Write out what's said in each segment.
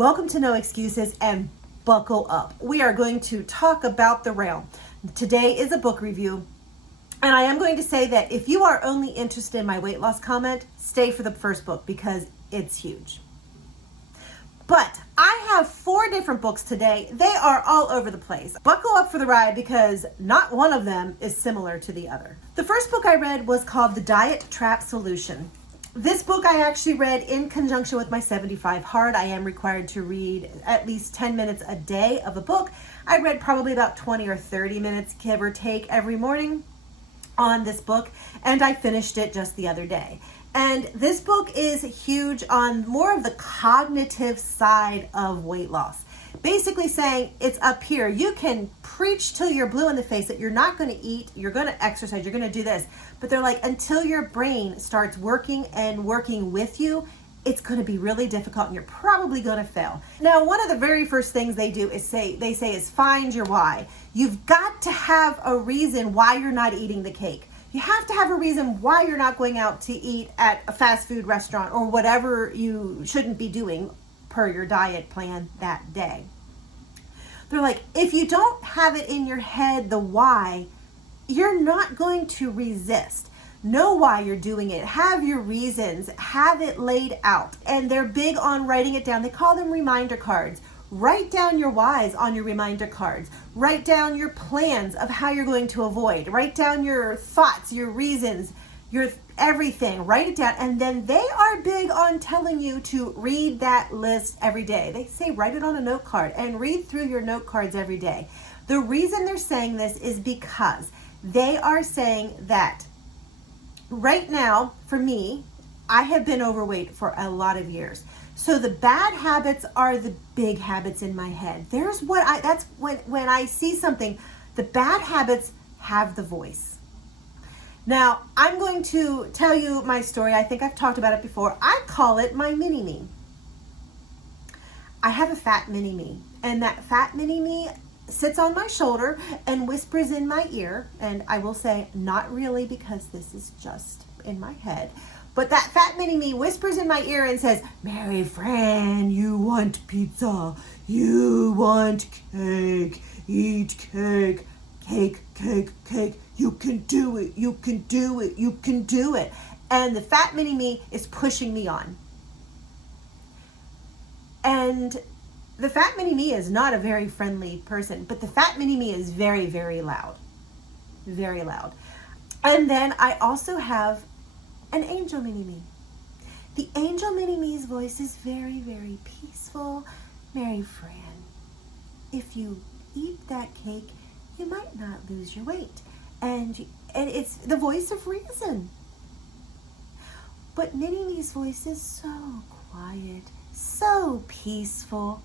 Welcome to No Excuses and buckle up. We are going to talk about the rail. Today is a book review, and I am going to say that if you are only interested in my weight loss comment, stay for the first book because it's huge. But I have 4 different books today. They are all over the place. Buckle up for the ride because not one of them is similar to the other. The first book I read was called The Diet Trap Solution. This book I actually read in conjunction with my 75 Hard. I am required to read at least 10 minutes a day of a book. I read probably about 20 or 30 minutes, give or take, every morning on this book, and I finished it just the other day. And this book is huge on more of the cognitive side of weight loss. Basically saying it's up here. You can preach till you're blue in the face that you're not going to eat, you're going to exercise, you're going to do this. But they're like, until your brain starts working and working with you, it's going to be really difficult and you're probably going to fail. Now, one of the very first things they do is is find your why. You've got to have a reason why you're not eating the cake. You have to have a reason why you're not going out to eat at a fast food restaurant or whatever you shouldn't be doing per your diet plan that day. They're like, if you don't have it in your head, the why, you're not going to resist. Know why you're doing it. Have your reasons. Have it laid out. And they're big on writing it down. They call them reminder cards. Write down your whys on your reminder cards. Write down your plans of how you're going to avoid. Write down your thoughts, your reasons, your everything. Write it down. And then they are big on telling you to read that list every day. They say write it on a note card and read through your note cards every day. The reason they're saying this is because they are saying that right now, for me, I have been overweight for a lot of years. So the bad habits are the big habits in my head. That's when I see something, the bad habits have the voice. Now, I'm going to tell you my story. I think I've talked about it before. I call it my mini-me. I have a fat mini-me, and that fat mini-me sits on my shoulder and whispers in my ear, and I will say not really because this is just in my head, but that fat mini-me whispers in my ear and says, Mary Fran, you want pizza, you want cake, eat cake, cake, cake, cake, you can do it, you can do it, you can do it. And the fat mini-me is pushing me on. And the fat mini-me is not a very friendly person, but the fat mini-me is very, very loud. Very loud. And then I also have an angel mini-me. The angel mini-me's voice is very, very peaceful. Mary Fran, if you eat that cake, you might not lose your weight. And it's the voice of reason. But mini-me's voice is so quiet, so peaceful.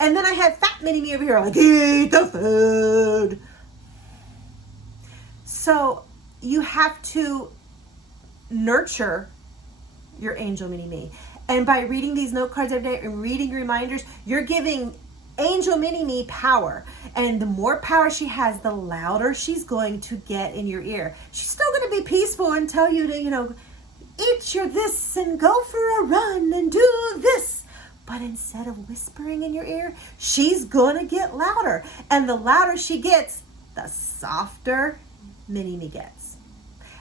And then I have fat mini-me over here, like, eat the food. So you have to nurture your angel mini-me. And by reading these note cards every day and reading reminders, you're giving angel mini-me power. And the more power she has, the louder she's going to get in your ear. She's still going to be peaceful and tell you to, eat your this and go for a run and do this. But instead of whispering in your ear, she's going to get louder. And the louder she gets, the softer mini-me gets.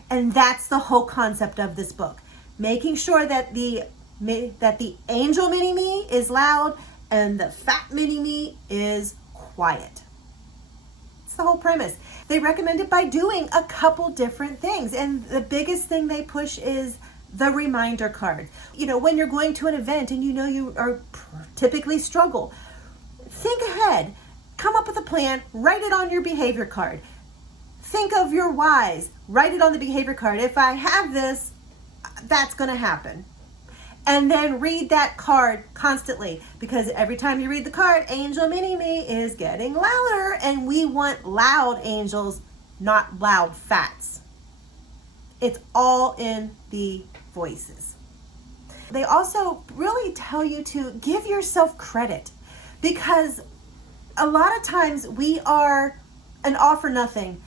And that's the whole concept of this book. Making sure that the angel mini-me is loud and the fat mini-me is quiet. It's the whole premise. They recommend it by doing a couple different things. And the biggest thing they push is the reminder card. When you're going to an event and you are typically struggle, think ahead, come up with a plan, write it on your behavior card. Think of your whys, write it on the behavior card. If I have this, that's going to happen. And then read that card constantly, because every time you read the card, Angel Mini-Me is getting louder, and we want loud angels, not loud fats. It's all in the voices. They also really tell you to give yourself credit, because a lot of times we are an all for nothing.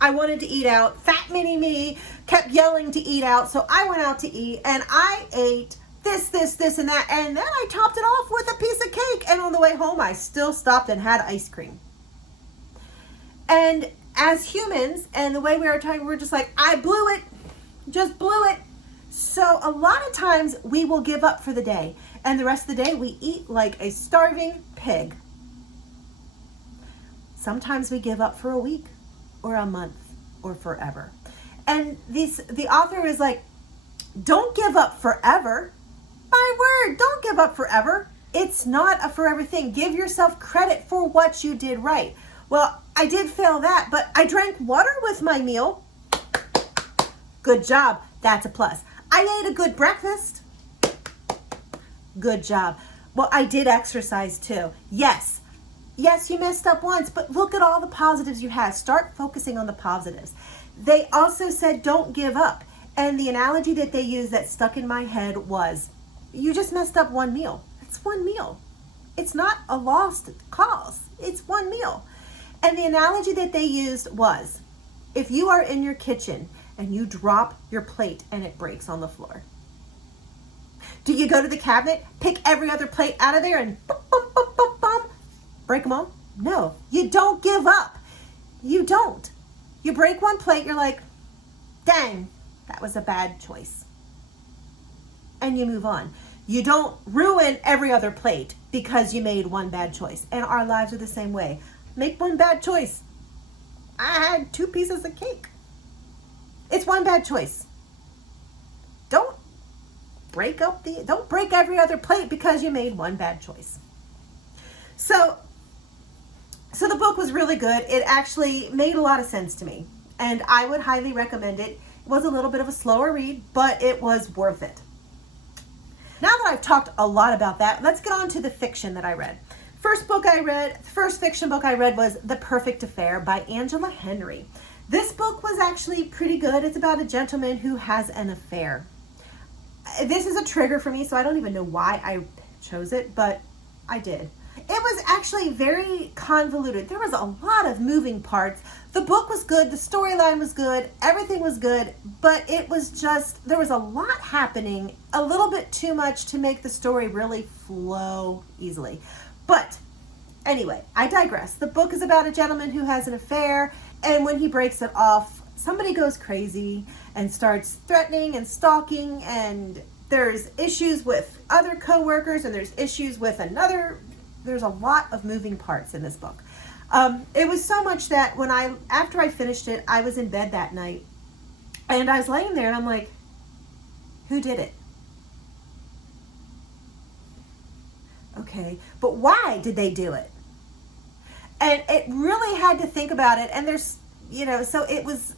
I wanted to eat out. Fat mini me kept yelling to eat out, so I went out to eat and I ate this, and that. And then I topped it off with a piece of cake. And on the way home, I still stopped and had ice cream. And as humans, and the way we are talking, we're just like, I blew it, just blew it. So a lot of times we will give up for the day. And the rest of the day, we eat like a starving pig. Sometimes we give up for a week or a month or forever. And the author is like, don't give up forever. My word, don't give up forever. It's not a forever thing. Give yourself credit for what you did right. Well, I did fail that, but I drank water with my meal. Good job. That's a plus. I ate a good breakfast. Good job. Well, I did exercise too. Yes, you messed up once, but look at all the positives you had. Start focusing on the positives. They also said, don't give up. And the analogy that they used that stuck in my head was, you just messed up one meal. It's one meal. It's not a lost cause. It's one meal. And the analogy that they used was, if you are in your kitchen and you drop your plate and it breaks on the floor, do you go to the cabinet, pick every other plate out of there and boom, boom, boom, boom, boom, break them all? No, you don't give up. You don't. You break one plate, you're like, dang, that was a bad choice. And you move on. You don't ruin every other plate because you made one bad choice. And our lives are the same way. Make one bad choice. I had 2 pieces of cake. It's one bad choice. Don't break every other plate because you made one bad choice. So the book was really good. It actually made a lot of sense to me, and I would highly recommend it. It was a little bit of a slower read, but it was worth it. Now that I've talked a lot about that, let's get on to the fiction that I read. First fiction book I read was The Perfect Affair by Angela Henry. This book was actually pretty good. It's about a gentleman who has an affair. This is a trigger for me, so I don't even know why I chose it, but I did. It was actually very convoluted. There was a lot of moving parts. The book was good. The storyline was good. Everything was good, but it was just, there was a lot happening, a little bit too much to make the story really flow easily. But anyway, I digress. The book is about a gentleman who has an affair, and when he breaks it off, somebody goes crazy and starts threatening and stalking, and there's issues with other coworkers, and there's issues with there's a lot of moving parts in this book. It was so much that after I finished it, I was in bed that night, and I was laying there and I'm like, who did it? Okay, but why did they do it? And it really had to think about it. And there's, so it was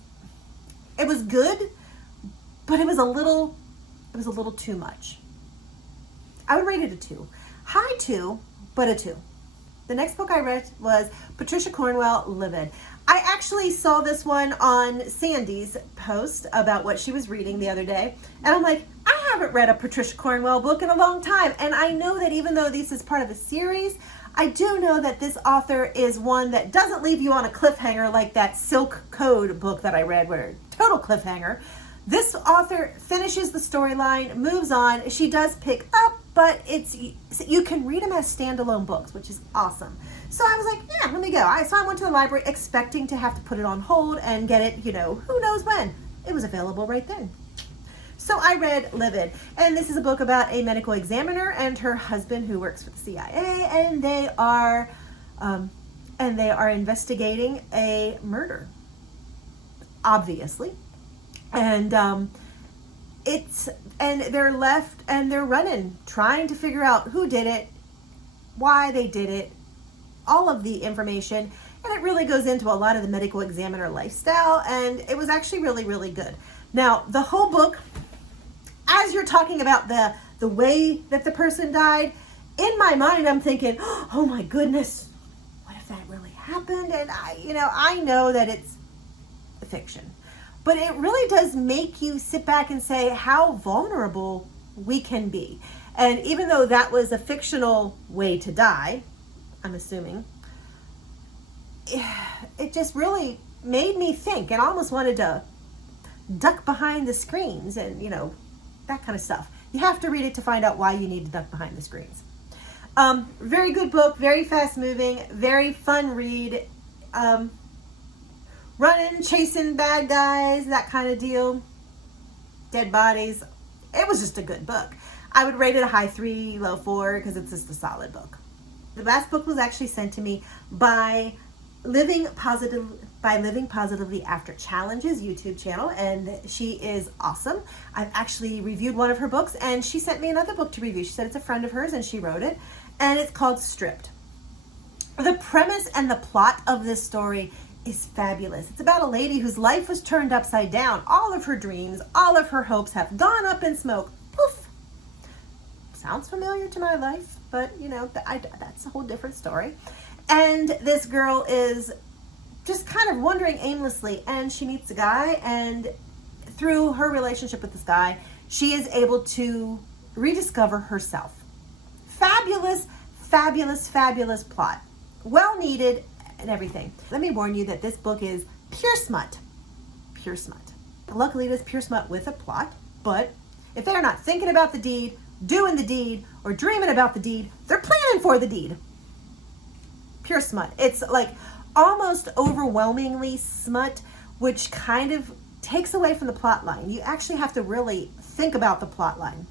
good, but it was a little too much. I would rate it a 2. High 2, but a 2. The next book I read was Patricia Cornwell, Livid. I actually saw this one on Sandy's post about what she was reading the other day. And I'm like, I haven't read a Patricia Cornwell book in a long time. And I know that even though this is part of a series, I do know that this author is one that doesn't leave you on a cliffhanger like that Silk Code book that I read, where total cliffhanger. This author finishes the storyline, moves on. She does pick up, but you can read them as standalone books, which is awesome. So I was like, yeah, let me go. So I went to the library expecting to have to put it on hold and get it, who knows when. It was available right then. So I read Livid, and this is a book about a medical examiner and her husband who works for the CIA, and they are investigating a murder, obviously, and they're left and they're running, trying to figure out who did it, why they did it, all of the information, and it really goes into a lot of the medical examiner lifestyle, and it was actually really, really good. Now, the whole book, as you're talking about the way that the person died, in my mind I'm thinking, oh my goodness, what if that really happened? And I know that it's fiction, but it really does make you sit back and say how vulnerable we can be. And even though that was a fictional way to die, I'm assuming, it just really made me think, and almost wanted to duck behind the screens and that kind of stuff. You have to read it to find out why you need to duck behind the screens. Very good book, very fast moving, very fun read. Running, chasing bad guys, that kind of deal. Dead bodies. It was just a good book. I would rate it a high 3, low 4 because it's just a solid book. The last book was actually sent to me by Living Positively After Challenges YouTube channel, and she is awesome. I've actually reviewed one of her books, and she sent me another book to review. She said it's a friend of hers and she wrote it, and it's called Stripped. The premise and the plot of this story is fabulous. It's about a lady whose life was turned upside down. All of her dreams, all of her hopes have gone up in smoke. Poof. Sounds familiar to my life, but you know, that's a whole different story. And this girl is just kind of wandering aimlessly, and she meets a guy, and through her relationship with this guy, she is able to rediscover herself. Fabulous, fabulous, fabulous plot. Well needed and everything. Let me warn you that this book is pure smut. Pure smut. Luckily, it is pure smut with a plot, but if they're not thinking about the deed, doing the deed, or dreaming about the deed, they're planning for the deed. Pure smut. It's like almost overwhelmingly smut, which kind of takes away from the plot line. You actually have to really think about the plot line.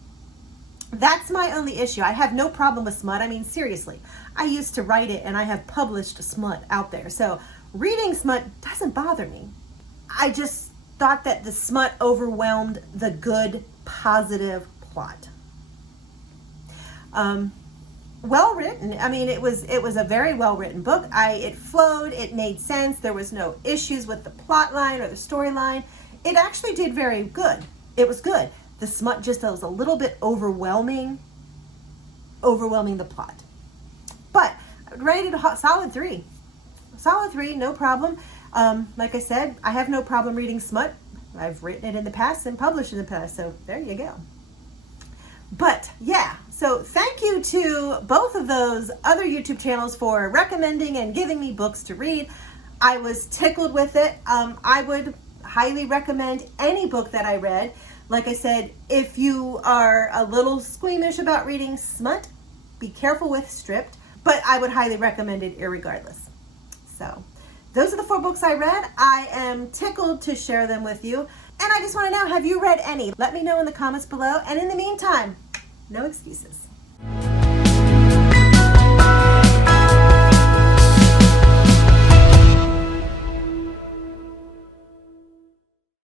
That's my only issue. I have no problem with smut. I mean, seriously, I used to write it and I have published smut out there. So reading smut doesn't bother me. I just thought that the smut overwhelmed the good, positive plot. Well written. I mean, it was a very well written book. It flowed. It made sense. There was no issues with the plot line or the storyline. It actually did very good. It was good. The smut just was a little bit overwhelming the plot. But I would rate it a solid 3. Solid 3, no problem. Like I said, I have no problem reading smut. I've written it in the past and published it in the past, so there you go. But yeah, so thank you to both of those other YouTube channels for recommending and giving me books to read. I was tickled with it. I would highly recommend any book that I read. Like I said, if you are a little squeamish about reading smut, be careful with Stripped, but I would highly recommend it irregardless. So those are the 4 books I read. I am tickled to share them with you. And I just want to know, have you read any? Let me know in the comments below. And in the meantime, no excuses.